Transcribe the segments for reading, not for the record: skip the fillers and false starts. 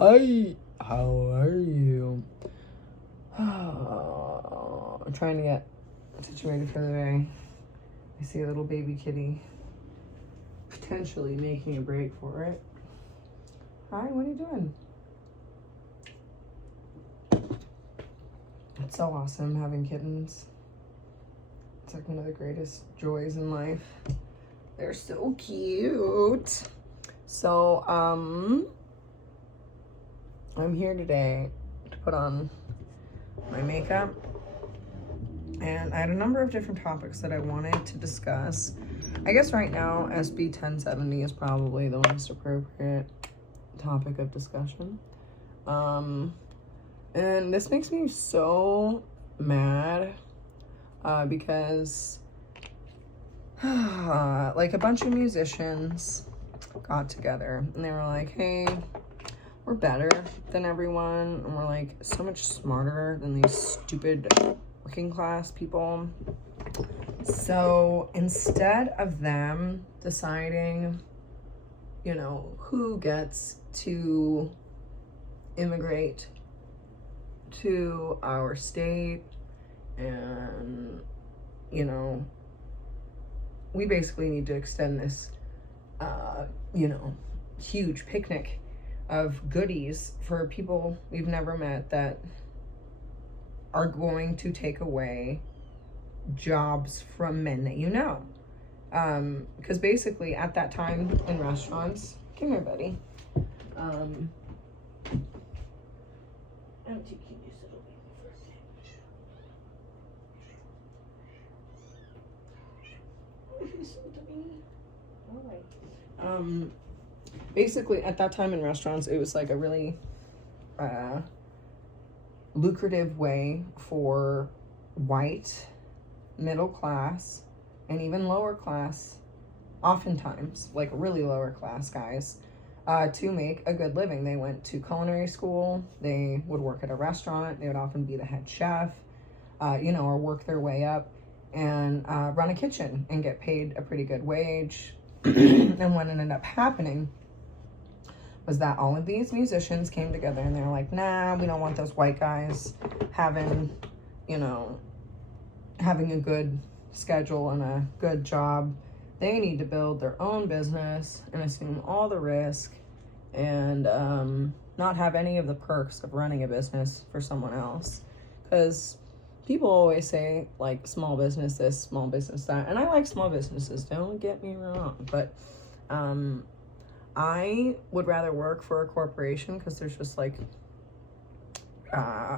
Hi, how are you? I'm trying to get situated for the day. I see a little baby kitty potentially making a break for it. Hi, what are you doing? It's so awesome having kittens. It's like one of the greatest joys in life. They're so cute. So, I'm here today to put on my makeup, and I had a number of different topics that I wanted to discuss. I guess right now SB1070 is probably the most appropriate topic of discussion. And this makes me so mad because like a bunch of musicians got together and they were like, hey, we're better than everyone, and we're like so much smarter than these stupid working class people. So instead of them deciding, you know, who gets to immigrate to our state, and, you know, we basically need to extend this, you know, huge picnic of goodies for people we've never met that are going to take away jobs from men that you know. Because basically at that time in restaurants, come here, buddy. Empty, can you settle baby for a second? Listen to me. All right. Basically at that time in restaurants, it was like a really lucrative way for white, middle class, and even lower class, oftentimes like really lower class guys, to make a good living. They went to culinary school, they would work at a restaurant, they would often be the head chef, you know, or work their way up and run a kitchen and get paid a pretty good wage. And what ended up happening was that all of these musicians came together and they were like, nah, we don't want those white guys having, you know, having a good schedule and a good job. They need to build their own business and assume all the risk and not have any of the perks of running a business for someone else. Because people always say, like, small business this, small business that. And I like small businesses, don't get me wrong. But I would rather work for a corporation because there's just, like,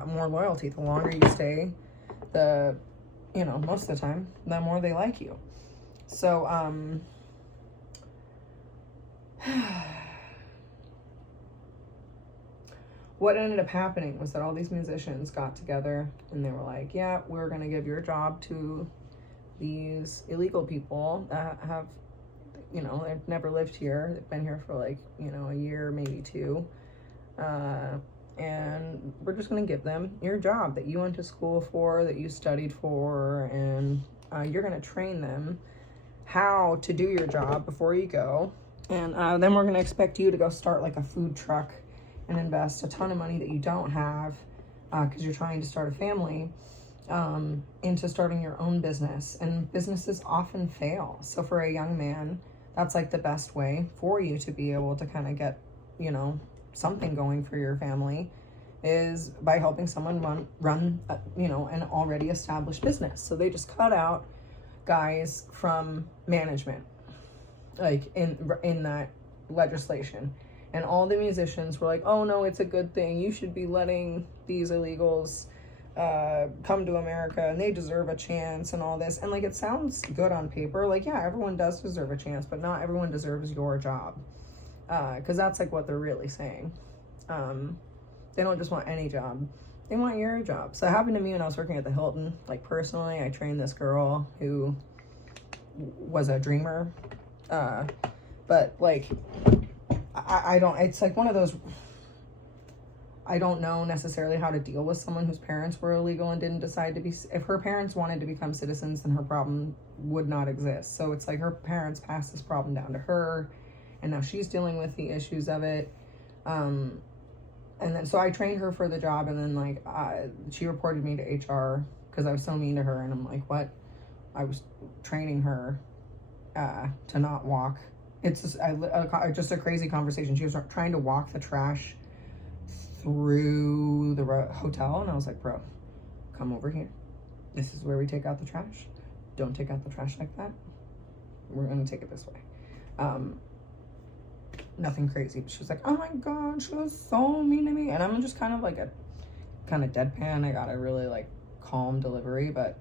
more loyalty. The longer you stay, the, you know, most of the time, the more they like you. So, what ended up happening was that all these musicians got together and they were like, yeah, we're going to give your job to these illegal people that have, you know, they've never lived here. They've been here for like, you know, a year, maybe two. And we're just going to give them your job that you went to school for, that you studied for, and you're going to train them how to do your job before you go. And then we're going to expect you to go start like a food truck and invest a ton of money that you don't have because you're trying to start a family into starting your own business. And businesses often fail. So for a young man, that's like the best way for you to be able to kind of get, you know, something going for your family is by helping someone run you know, an already established business. So they just cut out guys from management, like in that legislation, and all the musicians were like, oh no, it's a good thing, you should be letting these illegals come to America and they deserve a chance and all this. And like, it sounds good on paper, like, yeah, everyone does deserve a chance, but not everyone deserves your job, because that's like what they're really saying. They don't just want any job, they want your job. So it happened to me when I was working at the Hilton. Like, personally, I trained this girl who was a dreamer, but like, I don't, it's like one of those, I don't know necessarily how to deal with someone whose parents were illegal and didn't decide to be, if her parents wanted to become citizens, then her problem would not exist. So it's like her parents passed this problem down to her, and now she's dealing with the issues of it. and then, so I trained her for the job, and then, like, she reported me to HR because I was so mean to her, and I'm like, what? I was training her to not walk. It's just a crazy conversation. She was trying to walk the trash through the hotel, and I was like, bro, come over here. This is where we take out the trash. Don't take out the trash like that. We're gonna take it this way. Nothing crazy, but she was like, oh my god, she was so mean to me. And I'm just kind of like a kind of deadpan. I got a really like calm delivery, but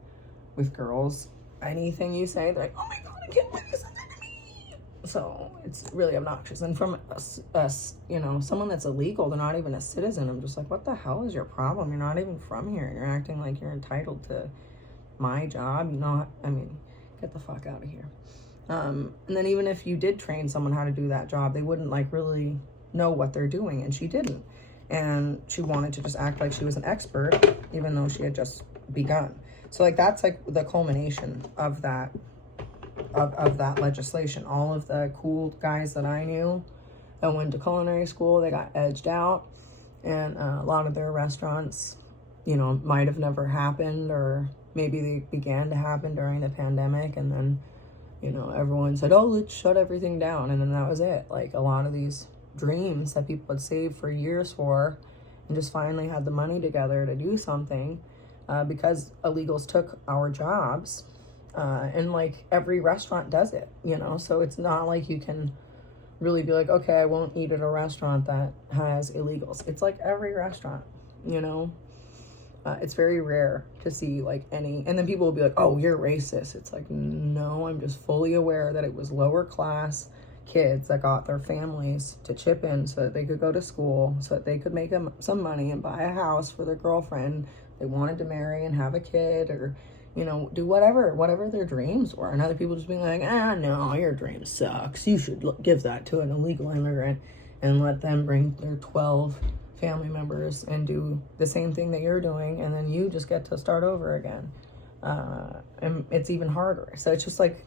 with girls, anything you say, they're like, oh my god, I can't believe you said that to me. So it's really obnoxious. And from us, you know, someone that's illegal, they're not even a citizen. I'm just like, what the hell is your problem? You're not even from here. You're acting like you're entitled to my job. I mean, get the fuck out of here. And then even if you did train someone how to do that job, they wouldn't like really know what they're doing, and she didn't. And she wanted to just act like she was an expert, even though she had just begun. So like that's like the culmination of that of that legislation. All of the cool guys that I knew that went to culinary school, they got edged out, and a lot of their restaurants, you know, might have never happened, or maybe they began to happen during the pandemic, and then, you know, everyone said, oh, let's shut everything down, and then that was it. Like a lot of these dreams that people had saved for years for, and just finally had the money together to do something, because illegals took our jobs, and like every restaurant does it, you know, so it's not like you can really be like, okay, I won't eat at a restaurant that has illegals. It's like every restaurant, you know. It's very rare to see like any, and then people will be like, oh, you're racist. It's like, no, I'm just fully aware that it was lower class kids that got their families to chip in so that they could go to school, so that they could make them some money and buy a house for their girlfriend they wanted to marry and have a kid, or, you know, do whatever their dreams were. And other people just being like, no, your dream sucks. You should give that to an illegal immigrant and let them bring their 12 family members and do the same thing that you're doing, and then you just get to start over again. And it's even harder. So it's just like,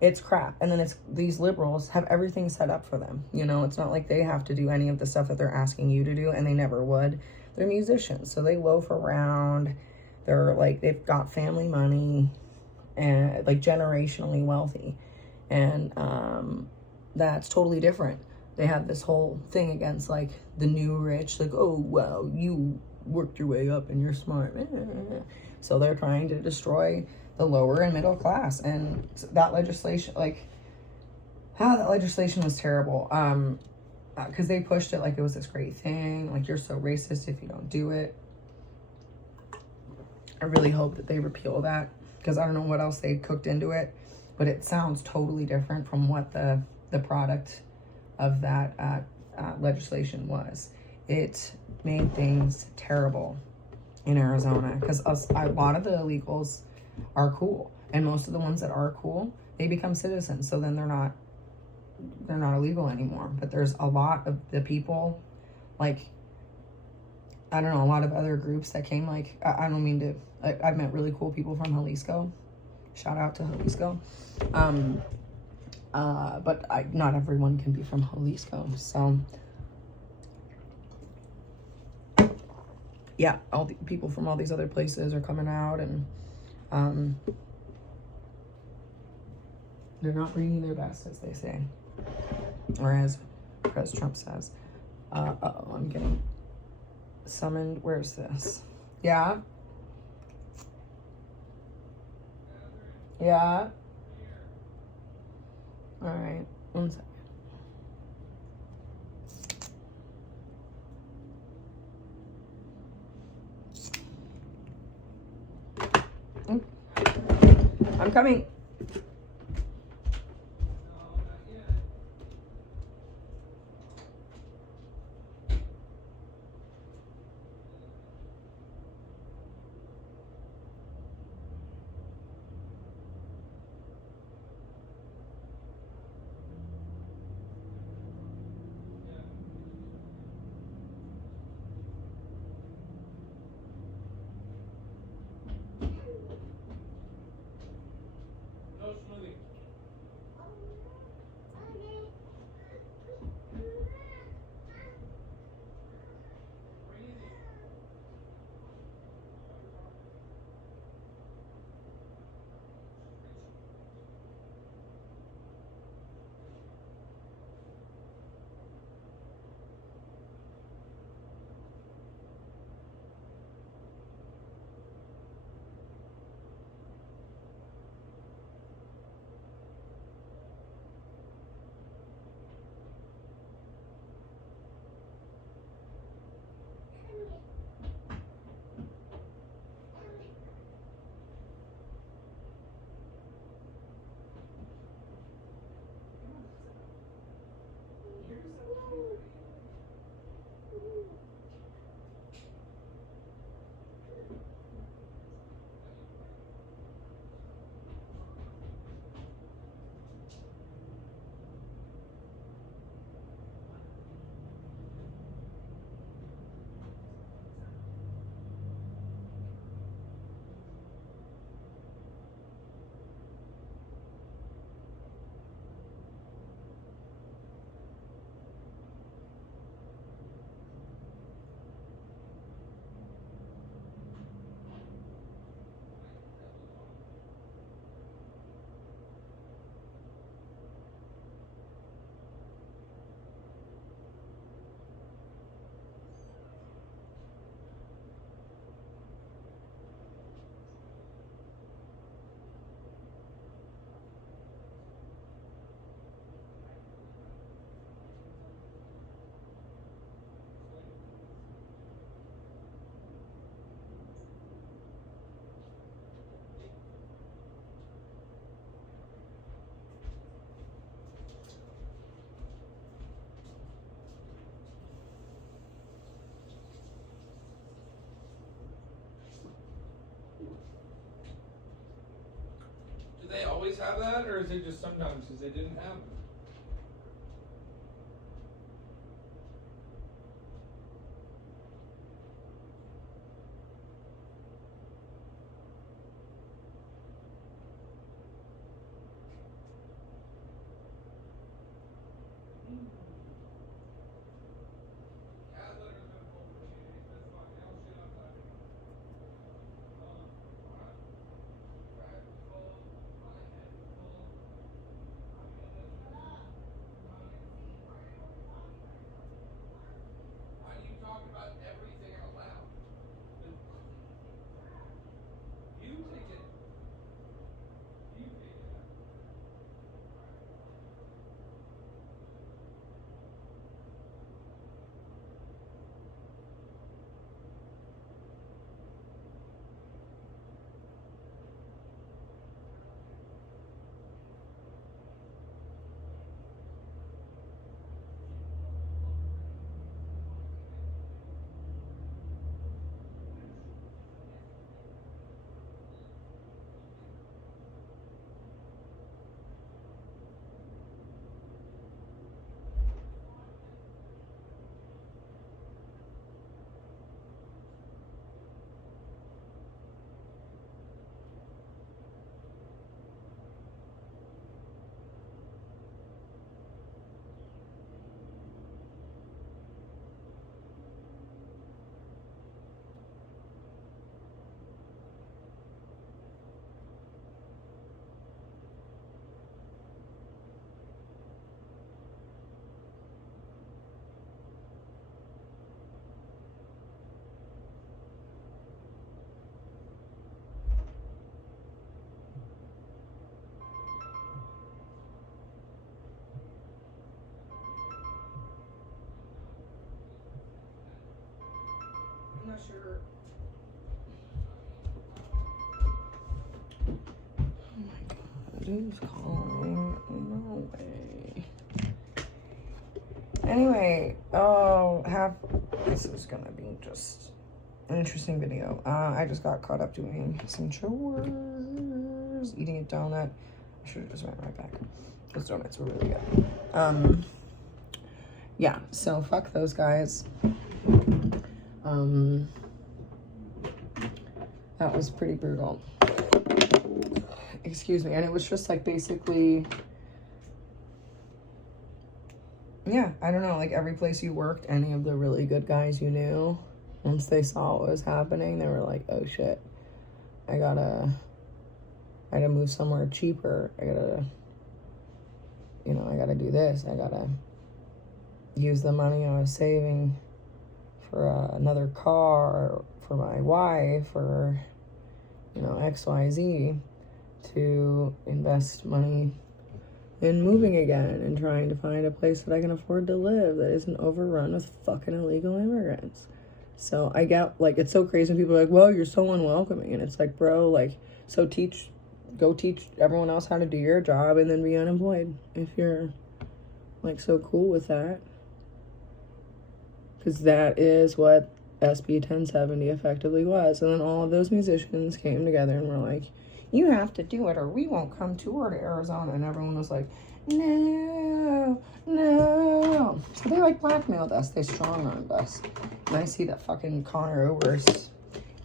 it's crap. And then it's these liberals have everything set up for them. You know, it's not like they have to do any of the stuff that they're asking you to do, and they never would. They're musicians, so they loaf around. They're like, they've got family money and like generationally wealthy. And that's totally different. They have this whole thing against like the new rich, like, oh, wow, you worked your way up and you're smart. So they're trying to destroy the lower and middle class. And that legislation, like, that legislation was terrible. Because they pushed it like it was this great thing, like you're so racist if you don't do it. I really hope that they repeal that, because I don't know what else they cooked into it, but it sounds totally different from what the product of that legislation was. It made things terrible in Arizona, because a lot of the illegals are cool, and most of the ones that are cool, they become citizens, so then they're not illegal anymore. But there's a lot of the people, like, I don't know, a lot of other groups that came, like, I don't mean to, I've met really cool people from Jalisco. Shout out to Jalisco. But not everyone can be from Jalisco. So, yeah, all the people from all these other places are coming out, and they're not bringing their best, as they say. Or as Trump says. Uh-oh, I'm getting summoned. Where's this? Yeah? Yeah? All right, 1 second. I'm coming. they always have that, or is it just sometimes because they didn't have it? I'm not sure. Oh my god, who's calling? No way. Anyway, this is gonna be just an interesting video. I just got caught up doing some chores, eating a donut. I should have just went right back. Those donuts were really good. Yeah, so fuck those guys. That was pretty brutal. Excuse me. And it was just like basically, yeah, I don't know, like every place you worked, any of the really good guys you knew, once they saw what was happening, they were like, oh shit, I gotta move somewhere cheaper. I gotta do this. I gotta use the money I was saving for another car, for my wife, or, XYZ, to invest money in moving again and trying to find a place that I can afford to live that isn't overrun with fucking illegal immigrants. So I get, like, it's so crazy when people are like, well, you're so unwelcoming. And it's like, bro, like, so go teach everyone else how to do your job and then be unemployed if you're, like, so cool with that. Because that is what SB1070 effectively was. And then all of those musicians came together and were like, you have to do it or we won't come tour to Arizona. And everyone was like, no. So they like blackmailed us. They strong-armed us. And I see that fucking Connor Oberst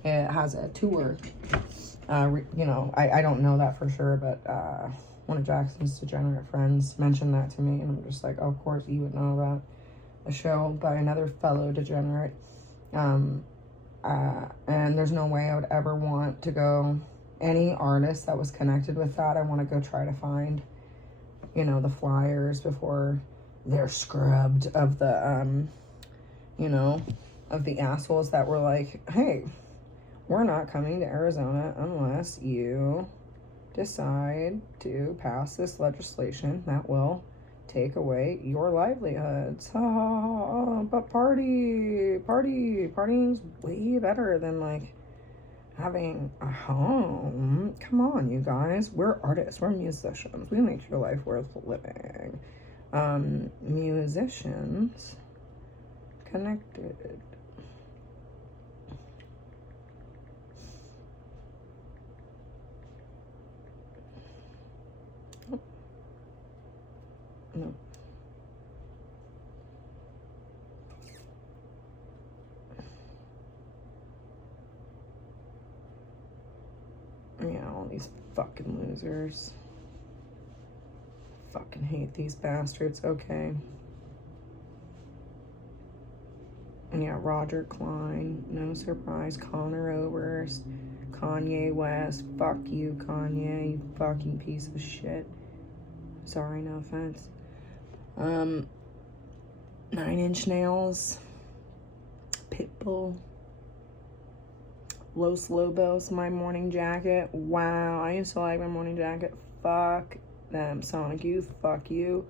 has a tour. I don't know that for sure, but one of Jackson's degenerate friends mentioned that to me. And I'm just like, oh, of course you would know about a show by another fellow degenerate. And there's no way I would ever want to go. Any artist that was connected with that, I want to go try to find, the flyers before they're scrubbed of the, of the assholes that were like, hey, we're not coming to Arizona unless you decide to pass this legislation that will take away your livelihoods. But partying's way better than, like, having a home. Come on, you guys. We're artists. We're musicians. We make your life worth living. Musicians connected. all these fucking losers. Fucking hate these bastards. Okay. And yeah, Roger Klein, no surprise. Connor Overs, Kanye West. Fuck you, Kanye, you fucking piece of shit. Sorry, no offense. 9 Inch Nails, Pitbull, Los Lobos, My Morning Jacket. Wow, I used to like My Morning Jacket. Fuck them. Sonic Youth, fuck you.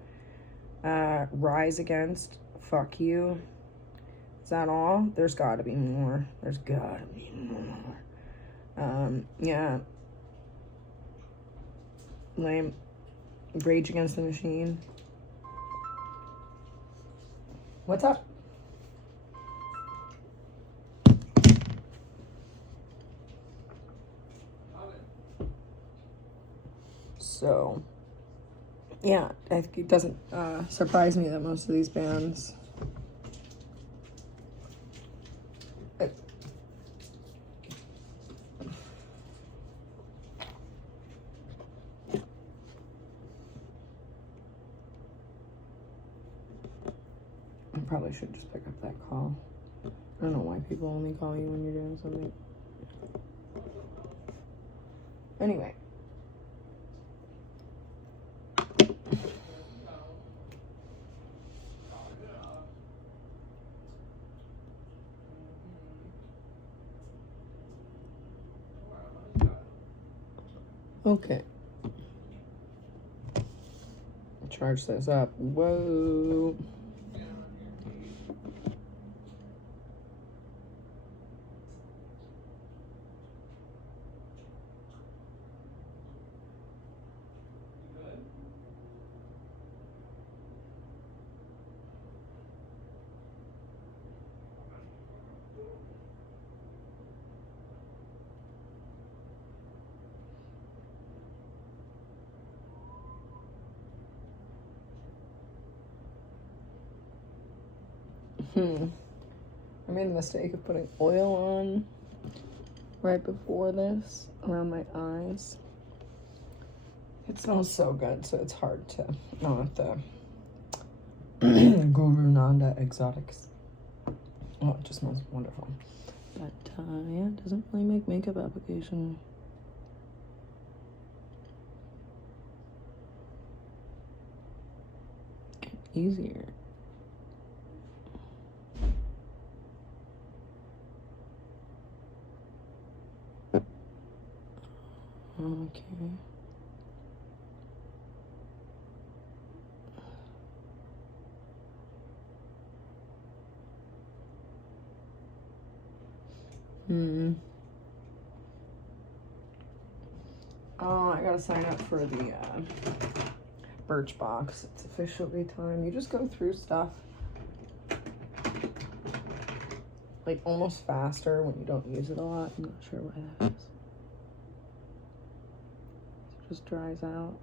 Rise Against, fuck you. Is that all? There's gotta be more. There's gotta be more. Yeah. Lame. Rage Against the Machine. What's up? So, yeah, it doesn't surprise me that most of these bands I probably should just pick up that call. I don't know why people only call you when you're doing something. Anyway. Okay. Charge this up. Whoa. I made the mistake of putting oil on right before this around my eyes. It smells so good, so it's hard to not the Guru Nanda Exotics. Oh, it just smells wonderful. But yeah, it doesn't really make makeup application easier. Okay. Oh, I gotta sign up for the Birchbox. It's officially time. You just go through stuff like almost faster when you don't use it a lot. I'm not sure why that is. It just dries out.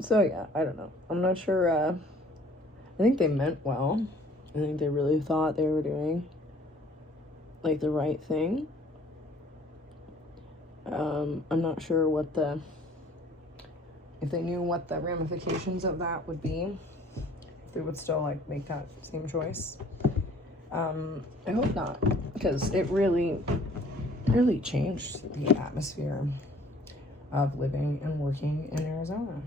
So yeah, I don't know. I'm not sure. I think they meant well. I think they really thought they were doing like the right thing. I'm not sure if they knew what the ramifications of that would be, if they would still like make that same choice. I hope not, because it really changed the atmosphere of living and working in Arizona.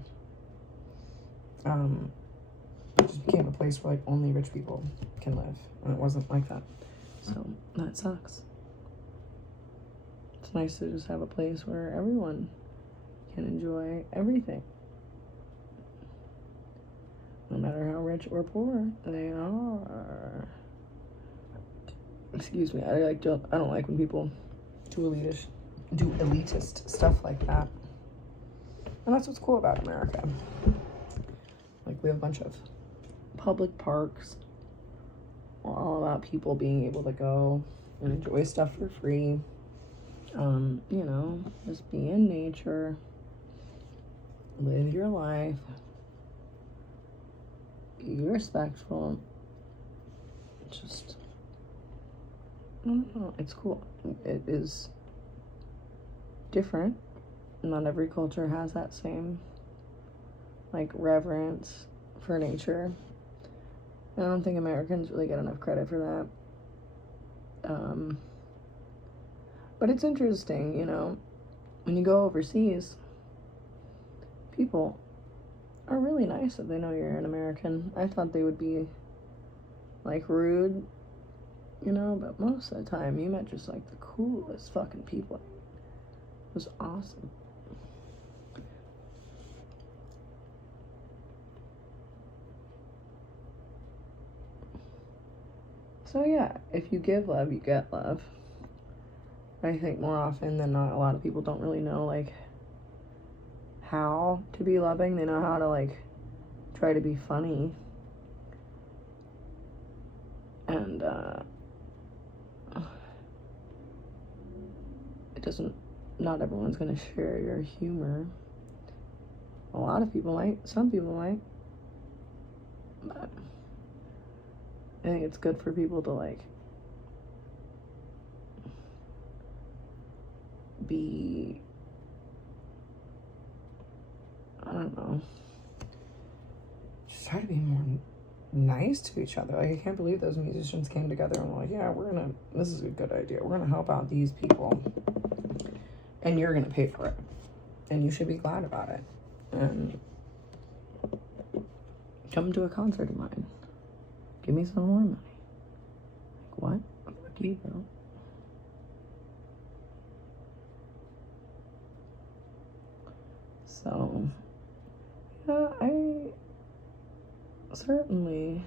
It just became a place where like only rich people can live, and it wasn't like that. So that sucks. It's nice to just have a place where everyone can enjoy everything, no matter how rich or poor they are. Excuse me, I don't like when people do elitist stuff like that. And that's what's cool about America. Like, we have a bunch of public parks, all about people being able to go and enjoy stuff for free. You know, just be in nature, live your life, be respectful. Just, I don't know, it's cool. It is different. Not every culture has that same, like, reverence for nature. I don't think Americans really get enough credit for that. But it's interesting, you know, when you go overseas, people are really nice if they know you're an American. I thought they would be, like, rude, you know, but most of the time you met just, like, the coolest fucking people. It was awesome. So yeah, if you give love, you get love. I think more often than not, a lot of people don't really know, like, how to be loving. They know how to, like, try to be funny. And, it doesn't, not everyone's gonna share your humor. A lot of people might, some people might. But I think it's good for people to, like, be, I don't know, just try to be more nice to each other. Like, I can't believe those musicians came together and were like, yeah, this is a good idea. We're gonna help out these people. And you're gonna pay for it. And you should be glad about it. And come to a concert of mine. Give me some more money. Like, what? Fuck you, bro. So, yeah, I certainly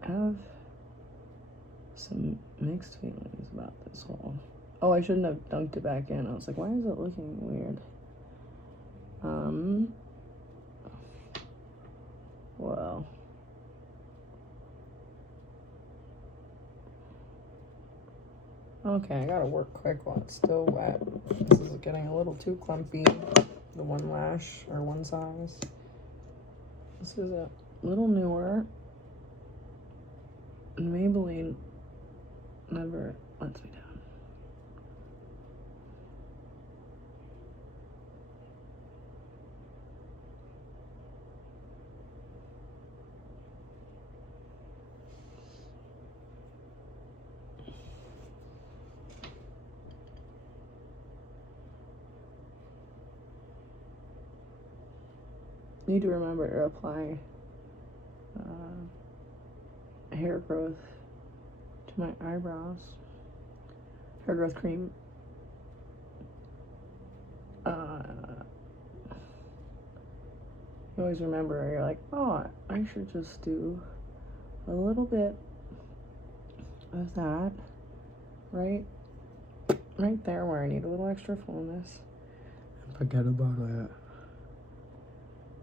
have some mixed feelings about this whole... Oh, I shouldn't have dunked it back in. I was like, why is it looking weird? Well... Okay, I gotta work quick while it's still wet. This is getting a little too clumpy. The one lash, or one size. This is a little newer. Maybelline never lets me down. Need to remember to apply hair growth to my eyebrows. Hair growth cream. You always remember, you're like, oh, I should just do a little bit of that right there where I need a little extra fullness, and forget about it.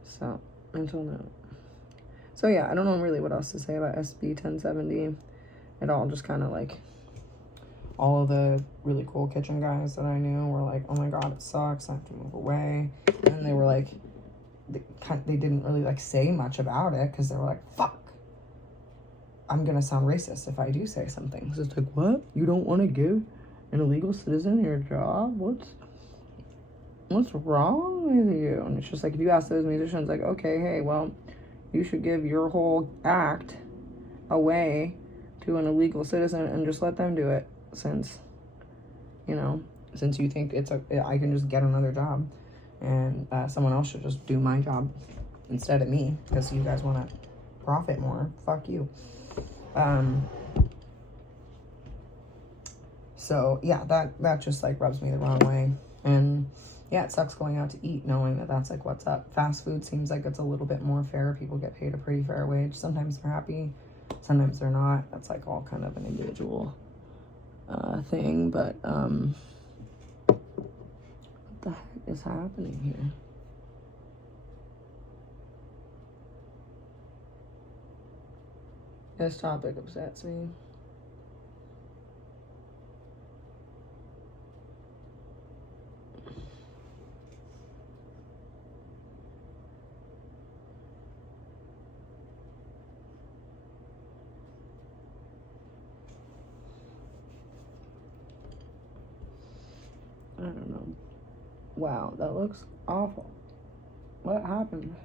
So, until now. So yeah, I don't know really what else to say about SB1070. It all just kind of like, all of the really cool kitchen guys that I knew were like, oh my god, it sucks, I have to move away. And they were like, they didn't really like say much about it, because they were like, fuck, I'm gonna sound racist if I do say something. So it's like, what? You don't want to give an illegal citizen your job? What's wrong with you? And it's just like, if you ask those musicians, like, okay, hey, well, you should give your whole act away to an illegal citizen and just let them do it, since you think I can just get another job, and someone else should just do my job instead of me, because you guys want to profit more. Fuck you. So yeah, that just like rubs me the wrong way. And yeah, it sucks going out to eat knowing that that's like what's up. Fast food seems like it's a little bit more fair. People get paid a pretty fair wage. Sometimes they're happy, sometimes they're not. That's like all kind of an individual thing. But what the heck is happening here? This topic upsets me. I don't know. Wow, that looks awful. What happened?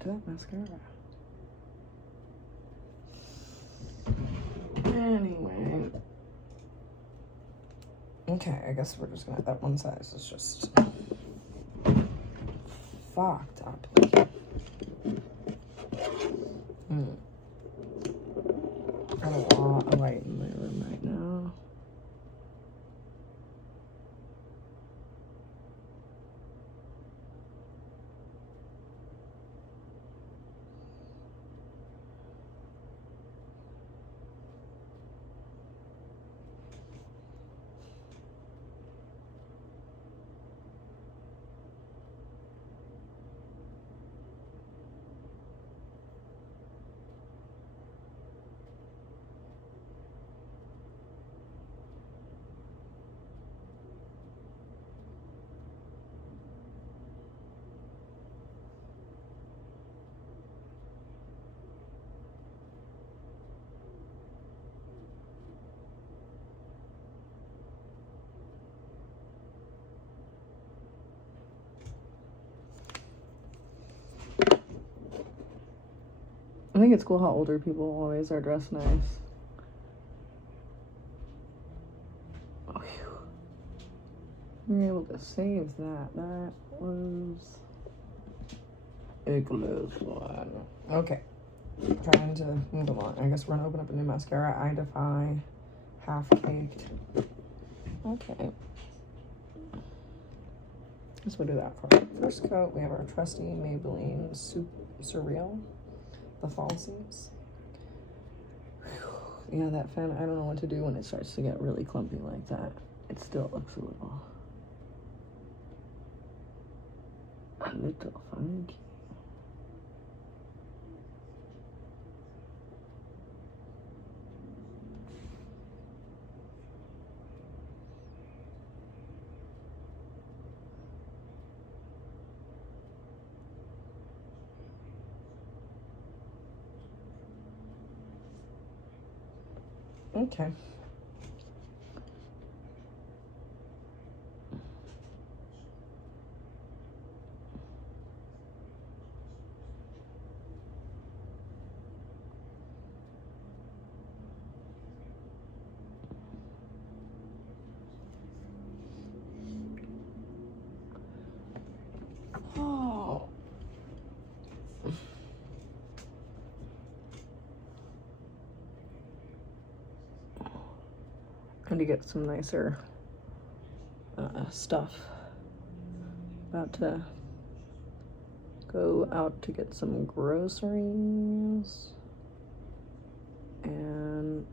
To that mascara. Anyway. Okay, I guess we're just gonna, that one size is just fucked up. I have a lot of light in my room right now. I think it's cool how older people always are dressed nice. Oh, phew. We were able to save that. That was a close one. Okay. Trying to move along. I guess we're gonna open up a new mascara. I Defy Half Baked. Okay. Guess we'll do that for our first coat. We have our trusty Maybelline Surreal. The falsies. Yeah, that fan, I don't know what to do when it starts to get really clumpy like that. It still looks a little funky. Okay. Oh. I need to get some nicer stuff. About to go out to get some groceries and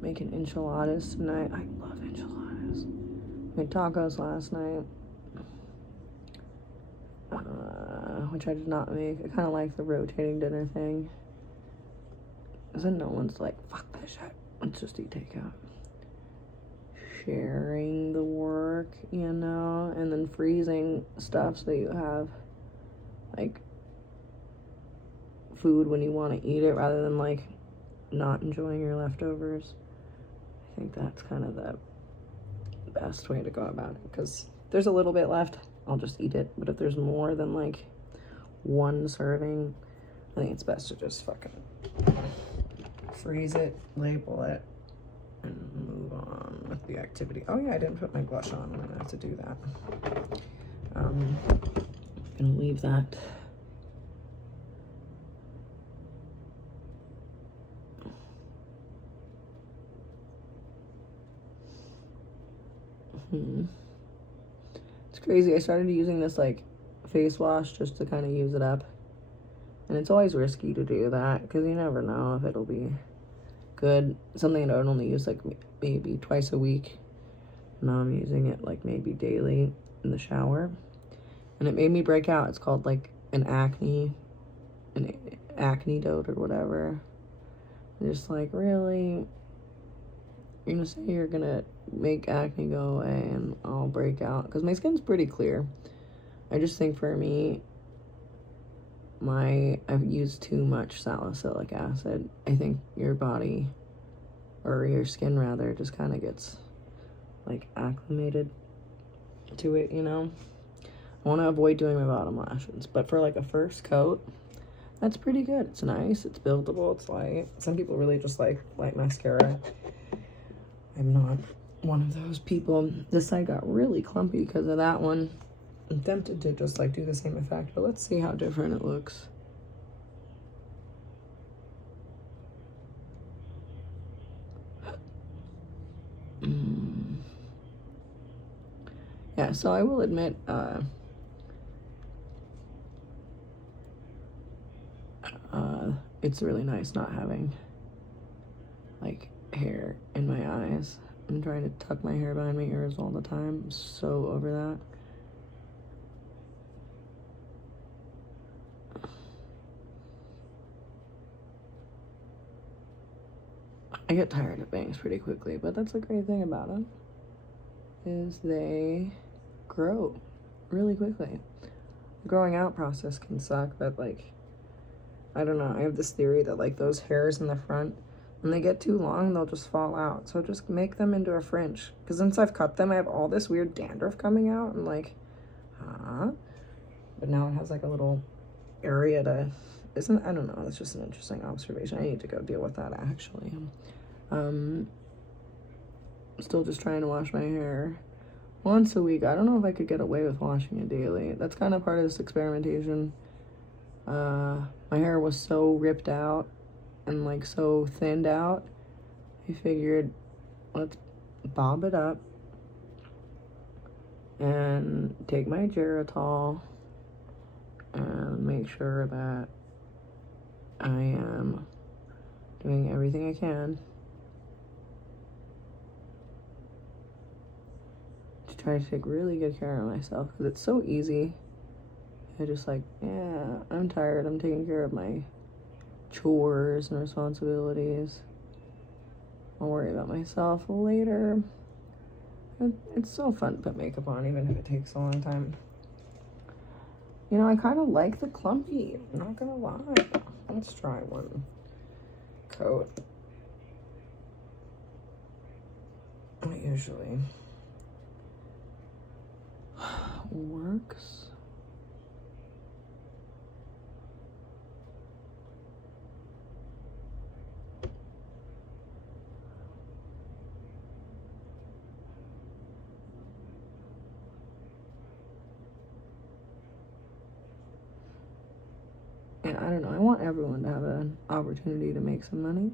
making enchiladas tonight. I love enchiladas. Made tacos last night, which I did not make. I kind of like the rotating dinner thing. Because then no one's like, fuck this shit, let's just eat takeout. Sharing the work, you know, and then freezing stuff so that you have, like, food when you want to eat it rather than, like, not enjoying your leftovers. I think that's kind of the best way to go about it, because if there's a little bit left, I'll just eat it. But if there's more than, like, one serving, I think it's best to just fucking freeze it, label it, and move on with the activity. Oh yeah, I didn't put my blush on. I'm gonna have to do that. I'm gonna leave that. It's crazy. I started using this like face wash just to kind of use it up, and it's always risky to do that because you never know if it'll be good. Something that I would only use like maybe twice a week. Now I'm using it like maybe daily in the shower, and it made me break out. It's called like an acne dote or whatever. I'm just like, really? You're gonna say you're gonna make acne go away and I'll break out? Because my skin's pretty clear. I just think for me, I've used too much salicylic acid. I think your body, or your skin rather, just kind of gets like acclimated to it, you know? I want to avoid doing my bottom lashes, but for like a first coat, that's pretty good. It's nice, it's buildable, it's light. Some people really just like light mascara. I'm not one of those people. This side got really clumpy because of that one. I'm tempted to just like do the same effect, but let's see how different it looks. Yeah, so I will admit, it's really nice not having like hair in my eyes. I'm trying to tuck my hair behind my ears all the time. I'm so over that. I get tired of bangs pretty quickly, but that's the great thing about them, is they grow really quickly. The growing out process can suck, but like, I don't know, I have this theory that like those hairs in the front, when they get too long, they'll just fall out. So just make them into a fringe. Because since I've cut them, I have all this weird dandruff coming out. I'm like, huh? But now it has like a little area to, I don't know, that's just an interesting observation. I need to go deal with that actually. Still just trying to wash my hair once a week. I don't know if I could get away with washing it daily. That's kind of part of this experimentation. My hair was so ripped out and like so thinned out, I figured let's bob it up and take my Geritol and make sure that I am doing everything I can to try to take really good care of myself, because it's so easy. I just like, yeah, I'm tired, I'm taking care of my chores and responsibilities. I'll worry about myself later. It's so fun to put makeup on, even if it takes a long time. You know, I kind of like the clumpy, I'm not gonna lie. Let's try one coat. It usually works. Yeah, I don't know. I want everyone to have an opportunity to make some money.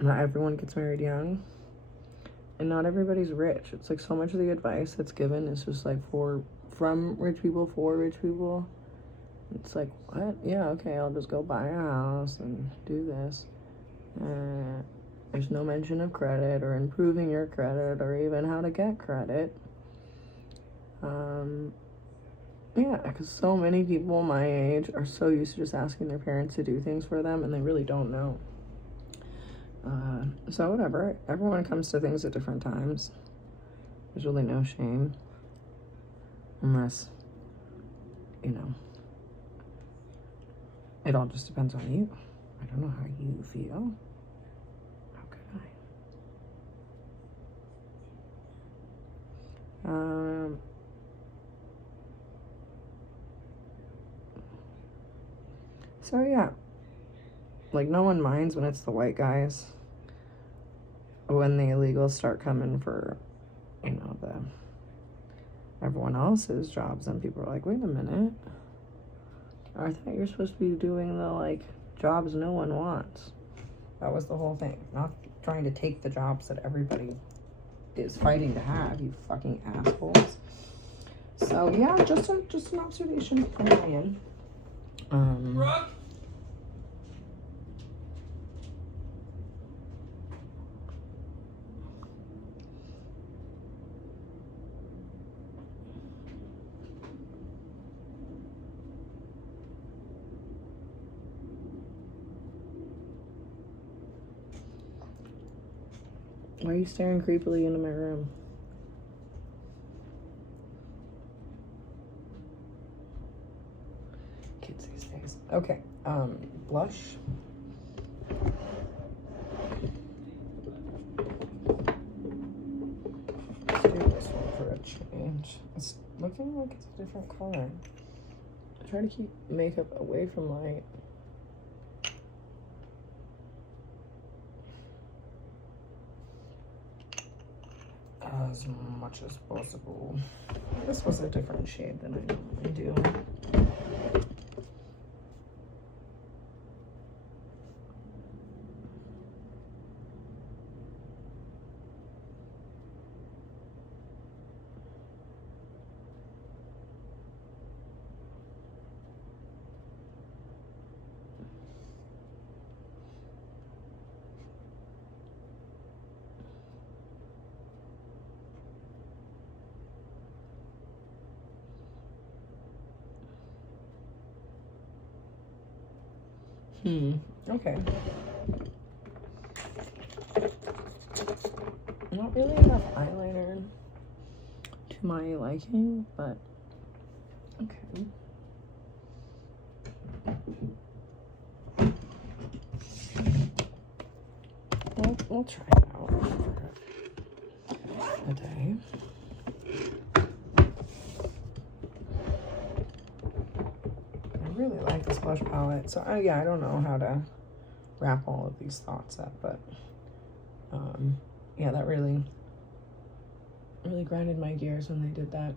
Not everyone gets married young, and not everybody's rich. It's like so much of the advice that's given is just like from rich people for rich people. It's like, what? Yeah, okay, I'll just go buy a house and do this. There's no mention of credit or improving your credit or even how to get credit. Yeah, because so many people my age are so used to just asking their parents to do things for them, and they really don't know. So whatever, everyone comes to things at different times. There's really no shame. Unless, you know, it all just depends on you. I don't know how you feel. How could I? So yeah, like no one minds when it's the white guys. When the illegals start coming for, you know, everyone else's jobs, then people are like, wait a minute, I thought you're supposed to be doing the like jobs no one wants. That was the whole thing. Not trying to take the jobs that everybody is fighting to have, you fucking assholes. So yeah, just an observation from my end. Brooke? Why are you staring creepily into my room? kids these days. Okay, blush. Let's do this one for a change. It's looking like it's a different color. I try to keep makeup away from light. As much as possible. This was a different shade than I normally do. Okay. Not really enough eyeliner to my liking, but okay. We'll try it out for a day. I really like this blush palette. So yeah, I don't know how to wrap all of these thoughts up, but yeah, that really grinded my gears when they did that.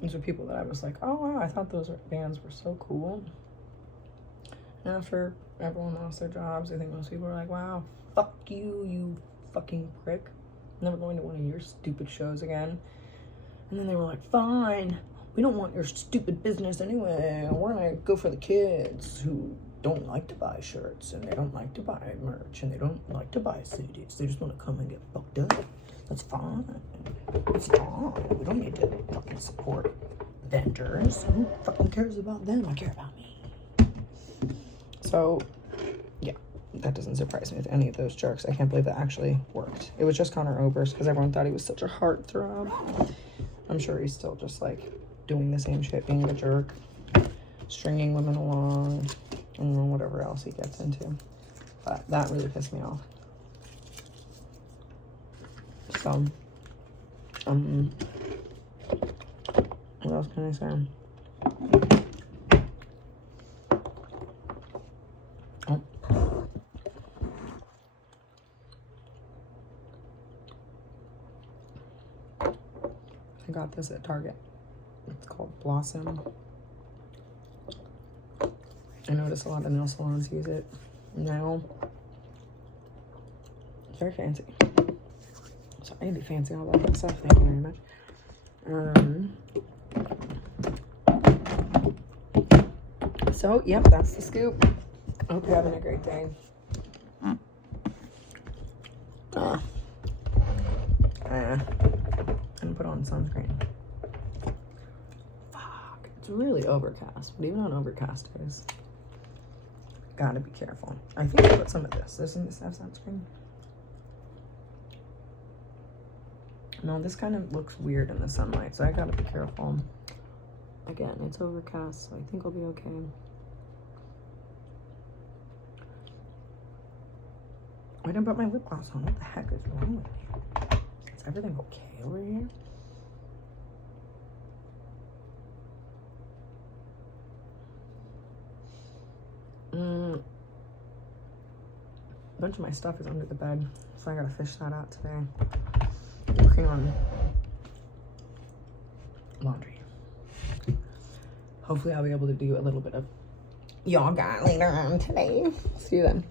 These are people that I was like, oh wow, I thought those bands were so cool. And after everyone lost their jobs, I think most people were like, wow, fuck you, you fucking prick. I'm never going to one of your stupid shows again. And then they were like, fine, we don't want your stupid business anyway. We're gonna go for the kids who don't like to buy shirts, and they don't like to buy merch, and they don't like to buy CDs. They just want to come and get fucked up. That's fine. It's fine. We don't need to fucking support vendors. Who fucking cares about them? I care about me. So, yeah, that doesn't surprise me with any of those jerks. I can't believe that actually worked. It was just Connor Oberst because everyone thought he was such a heartthrob. I'm sure he's still just like doing the same shit, being a jerk, stringing women along, and whatever else he gets into. But that really pissed me off. So, what else can I say? Oh. I got this at Target. It's called Blossom. I notice a lot of nail salons use it now. It's very fancy. So I can be fancy all about that stuff. Thank you very much. So, yep, that's the scoop. I hope you're having a great day. And put on sunscreen. Fuck. It's really overcast, but even on overcast days, gotta be careful. I think I put some of this. Doesn't this have sunscreen? No, this kind of looks weird in the sunlight, so I gotta be careful. Again, it's overcast, so I think I'll be okay. I didn't put my lip gloss on. What the heck is wrong with me? Is everything okay over here? A bunch of my stuff is under the bed, so I gotta fish that out today. Working on laundry. Hopefully I'll be able to do a little bit of yoga later on today. See you then.